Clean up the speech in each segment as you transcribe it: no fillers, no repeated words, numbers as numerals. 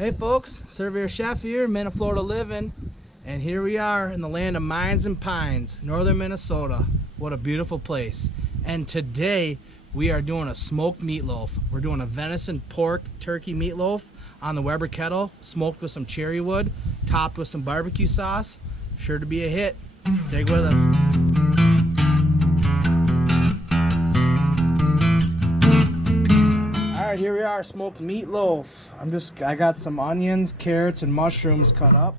Hey folks, SurveyorChef here, Minne-Florida Livin, and here we are in the land of mines and pines, northern Minnesota. What a beautiful place. And today we are doing a smoked meatloaf. We're doing a venison, pork, turkey meatloaf on the Weber Kettle, smoked with some cherry wood, topped with some barbecue sauce. Sure to be a hit. Stick with us. Alright, here we are, smoked meatloaf. I got some onions, carrots, and mushrooms cut up.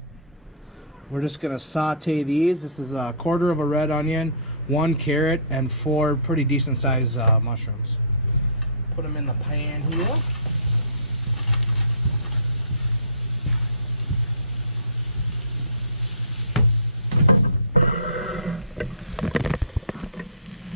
We're just gonna saute these. This is a quarter of a red onion, 1 carrot, and 4 pretty decent sized mushrooms. Put them in the pan here.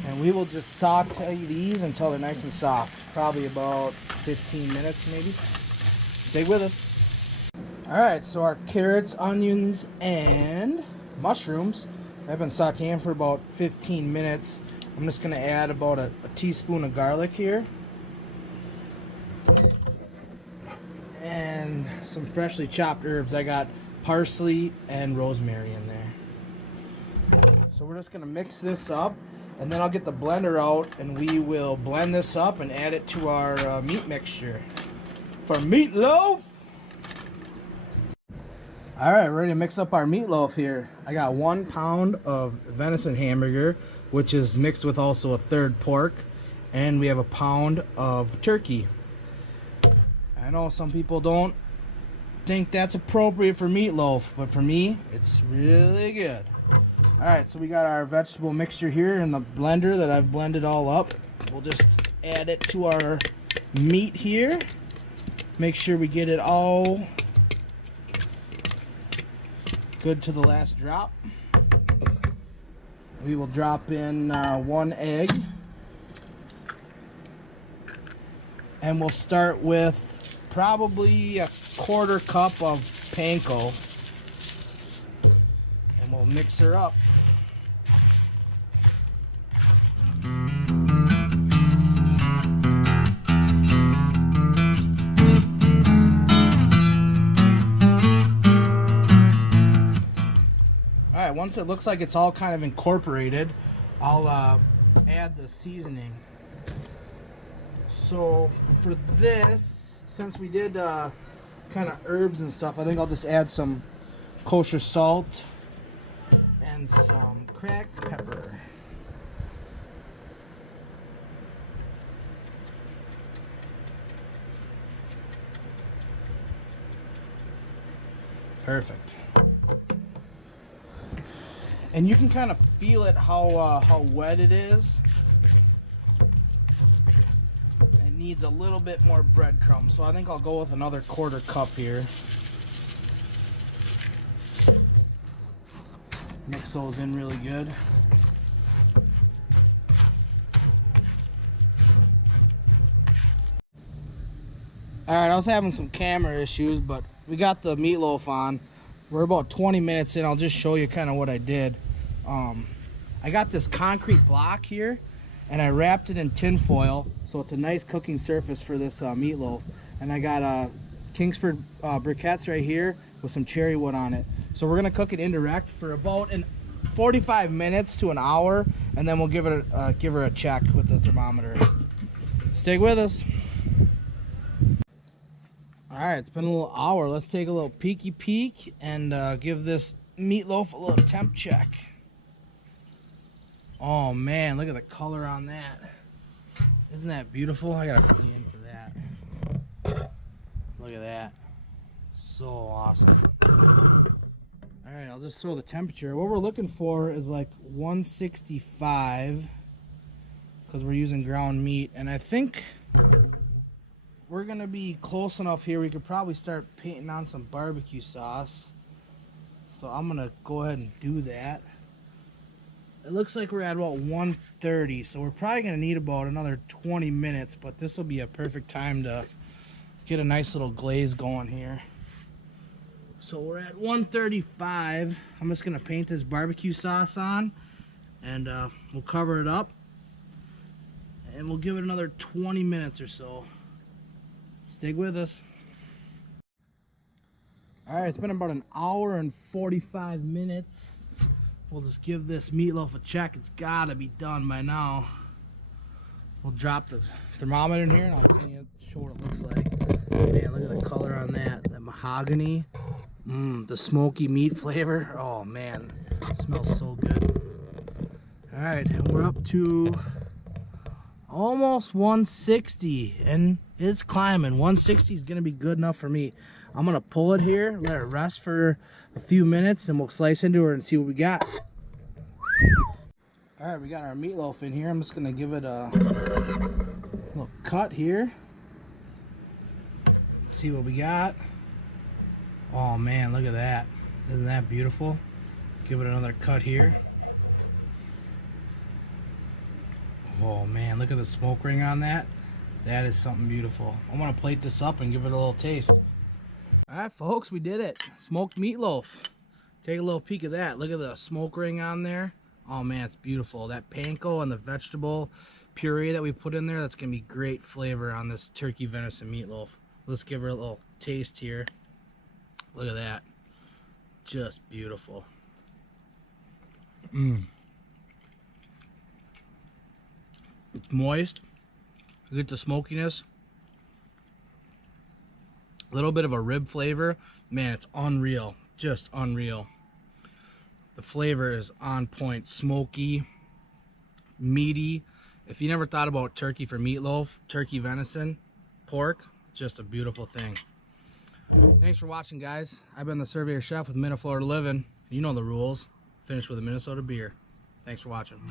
And we will just saute these until they're nice and soft. Probably about 15 minutes maybe. Stay with us. Alright, so our carrots, onions, and mushrooms have been sauteing for about 15 minutes. I'm just going to add about a teaspoon of garlic here. And some freshly chopped herbs. I got parsley and rosemary in there. So we're just going to mix this up. And then I'll get the blender out and we will blend this up and add it to our meat mixture for meatloaf. Alright, ready to mix up our meatloaf here. I got 1 pound of venison hamburger, which is mixed with also a 1/3 pork. And we have 1 pound of turkey. I know some people don't think that's appropriate for meatloaf, but for me, it's really good. Alright, so we got our vegetable mixture here in the blender that I've blended all up. We'll just add it to our meat here. Make sure we get it all good to the last drop. We will drop in 1 egg. And we'll start with probably a 1/4 cup of panko. And we'll mix her up. Alright, once it looks like it's all kind of incorporated, I'll add the seasoning. So for this, since we did kind of herbs and stuff, I think I'll just add some kosher salt and some cracked pepper. Perfect. And you can kind of feel it how wet it is. It needs a little bit more breadcrumbs, so I think I'll go with another 1/4 cup here. Mix those in really good. Alright, I was having some camera issues, but we got the meatloaf on. We're about 20 minutes in. I'll just show you kind of what I did. I got this concrete block here, and I wrapped it in tin foil, so it's a nice cooking surface for this meatloaf. And I got Kingsford briquettes right here with some cherry wood on it. So we're gonna cook it indirect for about 45 minutes to an hour, and then we'll give her a check with the thermometer. Stay with us. All right, it's been a little hour. Let's take a little peeky peek and give this meatloaf a little temp check. Oh man, look at the color on that. Isn't that beautiful? I gotta put you in for that. Look at that. So awesome. All right, I'll just throw the temperature. What we're looking for is like 165 because we're using ground meat, and I think we're gonna be close enough here. We could probably start painting on some barbecue sauce. So I'm gonna go ahead and do that. It looks like we're at about 130, so we're probably gonna need about another 20 minutes, but this will be a perfect time to get a nice little glaze going here. So we're at 135. I'm just gonna paint this barbecue sauce on, and we'll cover it up, and we'll give it another 20 minutes or so. Stick with us. All right, it's been about an hour and 45 minutes. We'll just give this meatloaf a check. It's gotta be done by now. We'll drop the thermometer in here and I'll show what it looks like. Man, look at the color on that. That mahogany. The smoky meat flavor. Oh man, it smells so good. All right, and we're up to almost 160 and it's climbing. 160 is gonna be good enough for me. I'm gonna pull it here, let it rest for a few minutes, and we'll slice into her and see what we got. All right, we got our meatloaf in here. I'm just gonna give it a little cut here. See what we got. Oh man, look at that. Isn't that beautiful? Give it another cut here. Oh man, look at the smoke ring on that. That is something beautiful. I'm gonna plate this up and give it a little taste. All right, folks, we did it. Smoked meatloaf. Take a little peek at that. Look at the smoke ring on there. Oh man, it's beautiful. That panko and the vegetable puree that we put in there, that's gonna be great flavor on this turkey venison meatloaf. Let's give her a little taste here. Look at that. Just beautiful. It's moist. You get the smokiness. A little bit of a rib flavor. Man, it's unreal. Just unreal. The flavor is on point. Smoky, meaty. If you never thought about turkey for meatloaf, turkey venison, pork, just a beautiful thing. Thanks for watching, guys. I've been the Surveyor Chef with Minne-Florida Livin. You know the rules. Finish with a Minnesota beer. Thanks for watching.